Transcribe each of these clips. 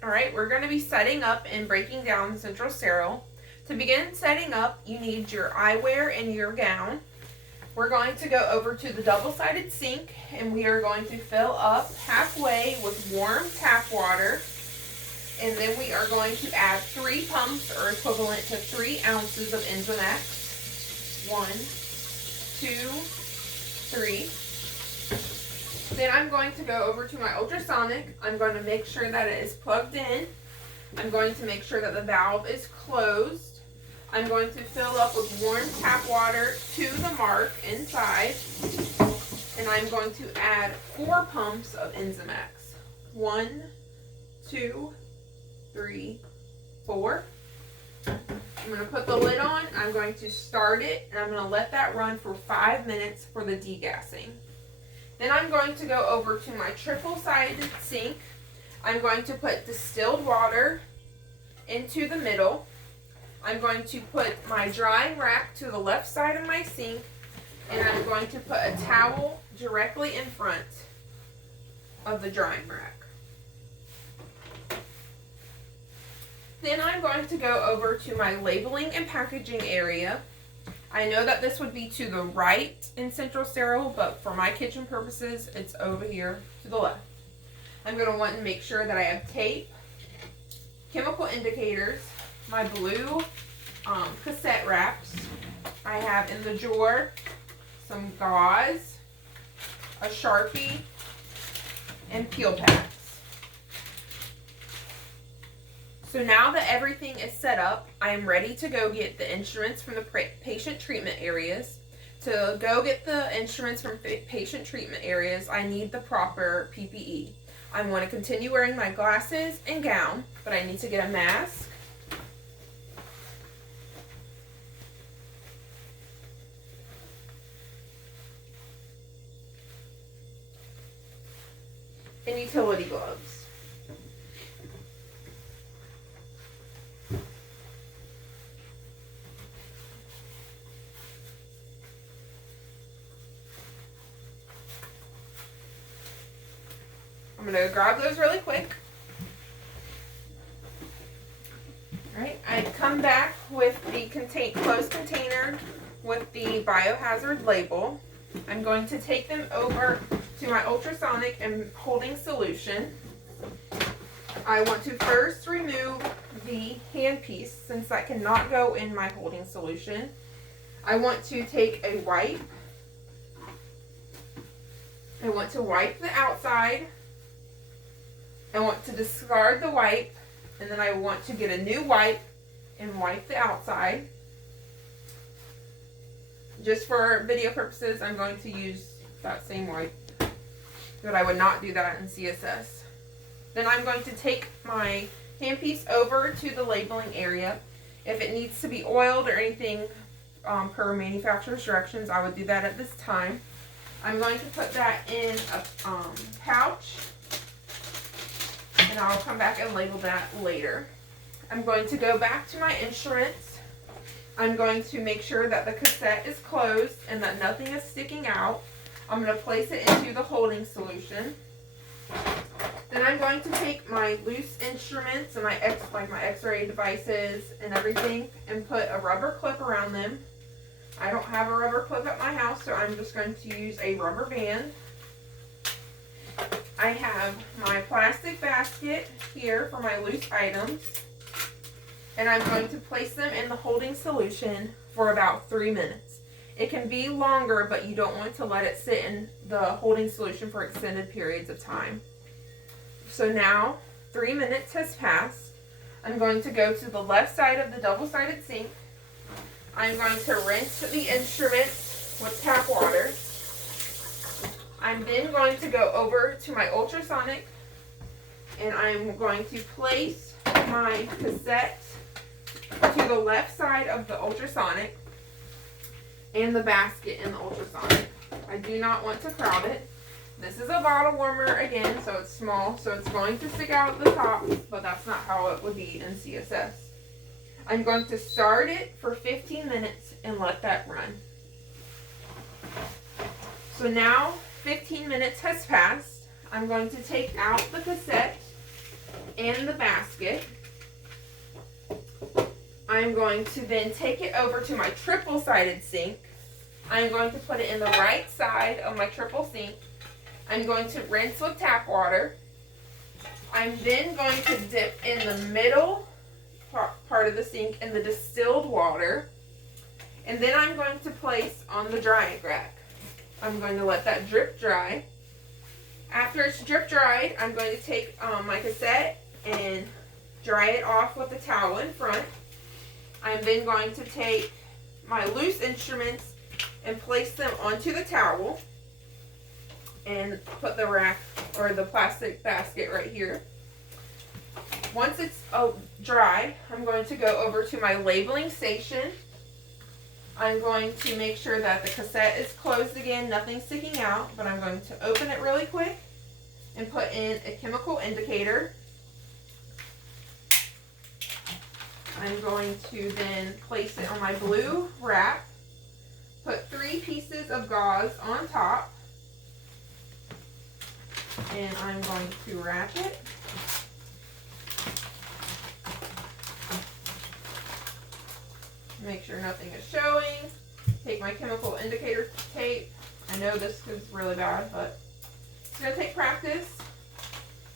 All right, we're going to be setting up and breaking down the Central Sterile. To begin setting up, you need your eyewear and your gown. We're going to go over to the double-sided sink, and we are going to fill up halfway with warm tap water. And then we are going to add 3 pumps, or equivalent to 3 ounces of Enzymax. 1, 2, 3. Then I'm going to go over to my ultrasonic. I'm going to make sure that it is plugged in. I'm going to make sure that the valve is closed. I'm going to fill up with warm tap water to the mark inside. And I'm going to add 4 pumps of Enzymax. 1, 2, 3, 4. I'm going to put the lid on. I'm going to start it, and I'm going to let that run for 5 minutes for the degassing. Then I'm going to go over to my triple-sided sink. I'm going to put distilled water into the middle. I'm going to put my drying rack to the left side of my sink, and I'm going to put a towel directly in front of the drying rack. Then I'm going to go over to my labeling and packaging area. I know that this would be to the right in Central Sterile, but for my kitchen purposes, it's over here to the left. I'm going to want to make sure that I have tape, chemical indicators, my blue cassette wraps. I have in the drawer some gauze, a Sharpie, and peel packs. So now that everything is set up, I am ready to go get the instruments from the patient treatment areas. To go get the instruments from patient treatment areas, I need the proper PPE. I want to continue wearing my glasses and gown, but I need to get a mask, and utility gloves. I'm going to grab those really quick. Alright, I come back with the closed container with the biohazard label. I'm going to take them over to my ultrasonic and holding solution. I want to first remove the handpiece since that cannot go in my holding solution. I want to take a wipe. I want to wipe the outside. I want to discard the wipe, and then I want to get a new wipe and wipe the outside. Just for video purposes, I'm going to use that same wipe, but I would not do that in CSS. Then I'm going to take my handpiece over to the labeling area. If it needs to be oiled or anything per manufacturer's directions, I would do that at this time. I'm going to put that in a pouch, and I'll come back and label that later. I'm going to go back to my instruments. I'm going to make sure that the cassette is closed and that nothing is sticking out. I'm going to place it into the holding solution. Then I'm going to take my loose instruments and my X-ray devices and everything and put a rubber clip around them. I don't have a rubber clip at my house, so I'm just going to use a rubber band. I have my plastic basket here for my loose items, and I'm going to place them in the holding solution for about 3 minutes. It can be longer, but you don't want to let it sit in the holding solution for extended periods of time. So now 3 minutes has passed. I'm going to go to the left side of the double-sided sink. I'm going to rinse the instruments with tap water. I'm then going to go over to my ultrasonic, and I'm going to place my cassette to the left side of the ultrasonic and the basket in the ultrasonic. I do not want to crowd it. This is a bottle warmer again, so it's small, so it's going to stick out the top, but that's not how it would be in CSS. I'm going to start it for 15 minutes and let that run. So now 15 minutes has passed. I'm going to take out the cassette in the basket. I'm going to then take it over to my triple-sided sink. I'm going to put it in the right side of my triple sink. I'm going to rinse with tap water. I'm then going to dip in the middle part of the sink in the distilled water. And then I'm going to place on the drying rack. I'm going to let that drip dry. After it's drip dried, I'm going to take my cassette and dry it off with a towel in front. I'm then going to take my loose instruments and place them onto the towel and put the rack or the plastic basket right here. Once it's dry, I'm going to go over to my labeling station. I'm going to make sure that the cassette is closed again, nothing sticking out, but I'm going to open it really quick and put in a chemical indicator. I'm going to then place it on my blue wrap, put 3 pieces of gauze on top, and I'm going to wrap it. Make sure nothing is showing. Take my chemical indicator tape. I know this is really bad, but it's going to take practice.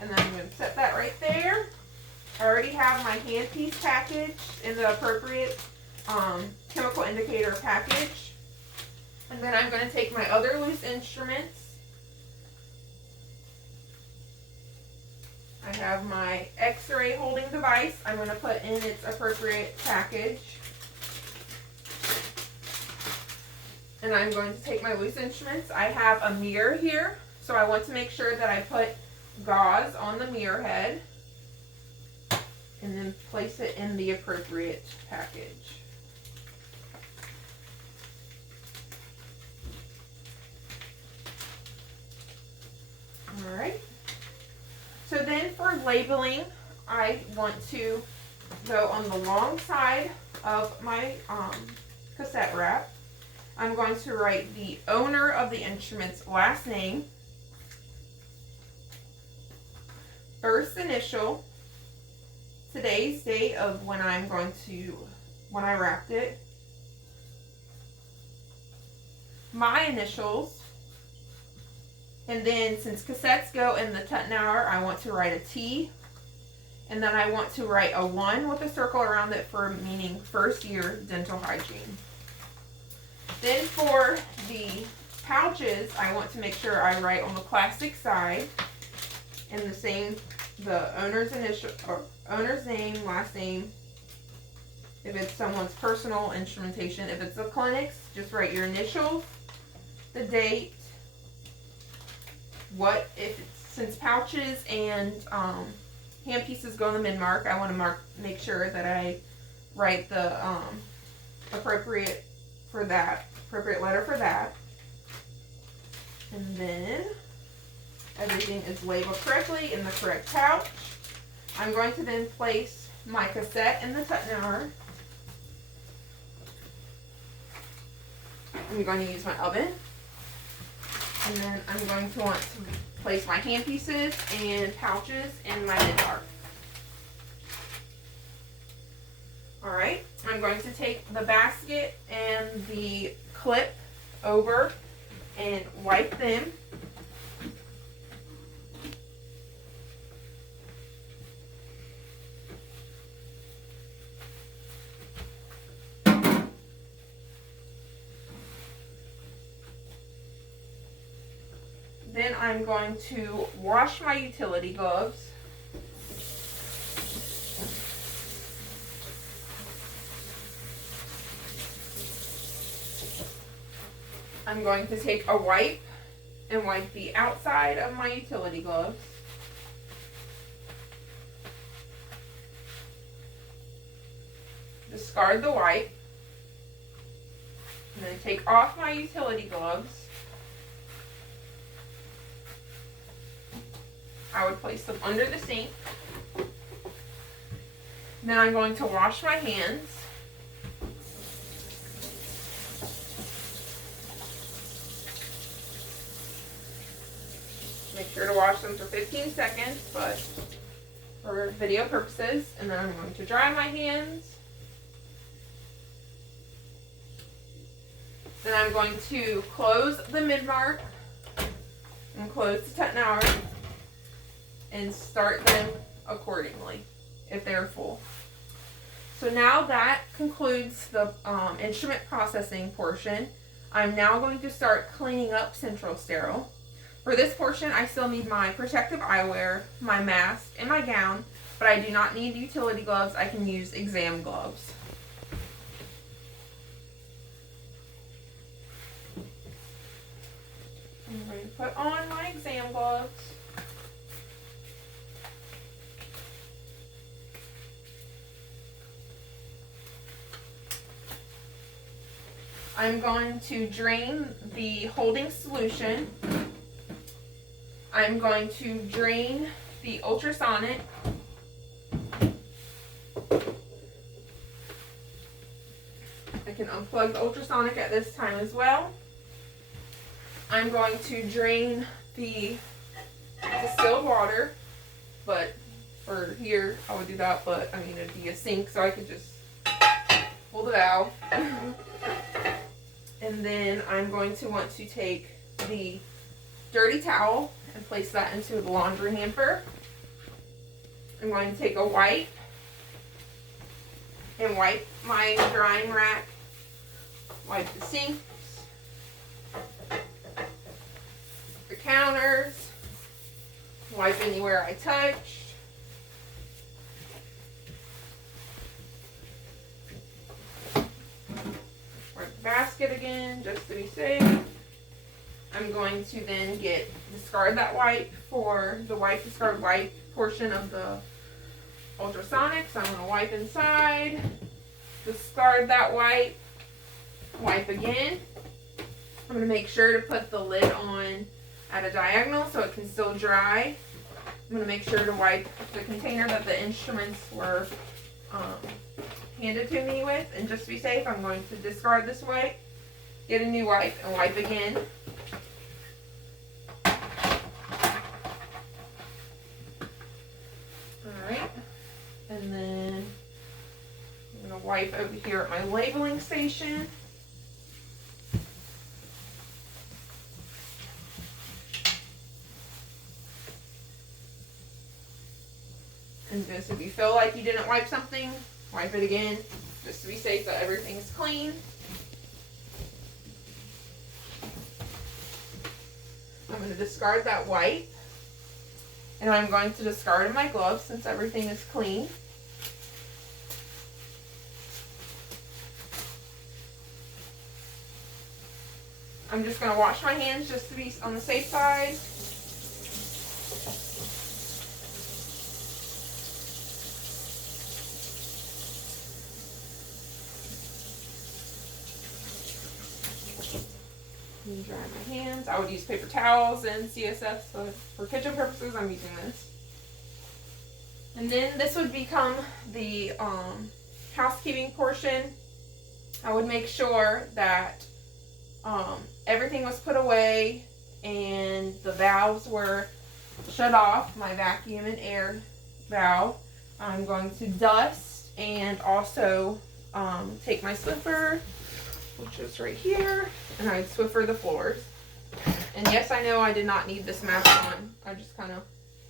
And then I'm going to set that right there. I already have my handpiece packaged in the appropriate chemical indicator package. And then I'm going to take my other loose instruments. I have my X-ray holding device. I'm going to put in its appropriate package. And I'm going to take my loose instruments. I have a mirror here, so I want to make sure that I put gauze on the mirror head and then place it in the appropriate package. Alright, so then for labeling, I want to go on the long side of my cassette wrap. I'm going to write the owner of the instrument's last name, first initial, today's date of when I wrapped it, my initials, and then since cassettes go in the Tuttenauer, I want to write a T, and then I want to write a 1 with a circle around it for meaning first year dental hygiene. Then for the pouches, I want to make sure I write on the plastic side in the owner's initial or owner's name, last name. If it's someone's personal instrumentation, if it's a clinic's, just write your initials, the date. Since pouches and hand pieces go in the mid-mark, I want to make sure that I write the appropriate letter for that. And then everything is labeled correctly in the correct pouch. I'm going to then place my cassette in the Tuttenauer. I'm going to use my oven. And then I'm going to want to place my hand pieces and pouches in my mid-mark. Alright, I'm going to take the basket and the clip over and wipe them. Then I'm going to wash my utility gloves. I'm going to take a wipe and wipe the outside of my utility gloves. Discard the wipe. And then take off my utility gloves. I would place them under the sink. Then I'm going to wash my hands. Make sure to wash them for 15 seconds, but for video purposes. And then I'm going to dry my hands. Then I'm going to close the mid-mark and close the 10 hour and start them accordingly if they're full. So now that concludes the instrument processing portion. I'm now going to start cleaning up Central Sterile. For this portion, I still need my protective eyewear, my mask, and my gown, but I do not need utility gloves. I can use exam gloves. I'm going to put on my exam gloves. I'm going to drain the holding solution. I'm going to drain the ultrasonic. I can unplug the ultrasonic at this time as well. I'm going to drain the distilled water, but for here I would do that, but I mean it'd be a sink, so I could just pull the valve. And then I'm going to want to take the dirty towel and place that into the laundry hamper. I'm going to take a wipe and wipe my drying rack, wipe the sinks, the counters, wipe anywhere I touched. Basket again, just to be safe. I'm going to then discard that wipe for the discard wipe portion of the ultrasonic. So I'm going to wipe inside, discard that wipe, wipe again. I'm going to make sure to put the lid on at a diagonal so it can still dry. I'm going to make sure to wipe the container that the instruments were handed to me with, and just to be safe, I'm going to discard this wipe, get a new wipe, and wipe again. Alright, and then I'm going to wipe over here at my labeling station. And just if you feel like you didn't wipe something, wipe it again, just to be safe that everything's clean. I'm going to discard that wipe. And I'm going to discard my gloves since everything is clean. I'm just going to wash my hands just to be on the safe side. Dry my hands. I would use paper towels and CSF, but for kitchen purposes, I'm using this. And then this would become the housekeeping portion. I would make sure that everything was put away and the valves were shut off, my vacuum and air valve. I'm going to dust and also take my Swiffer, which is right here, and I would Swiffer the floors. And yes, I know I did not need this mask on. I just kind of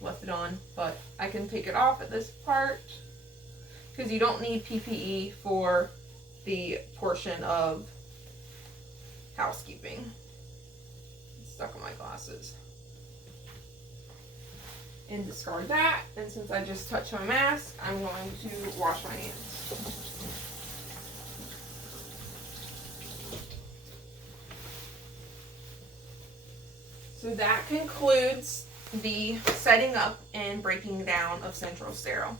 left it on, but I can take it off at this part because you don't need PPE for the portion of housekeeping. It's stuck on my glasses. And discard that. And since I just touched my mask, I'm going to wash my hands. So that concludes the setting up and breaking down of Central Sterile.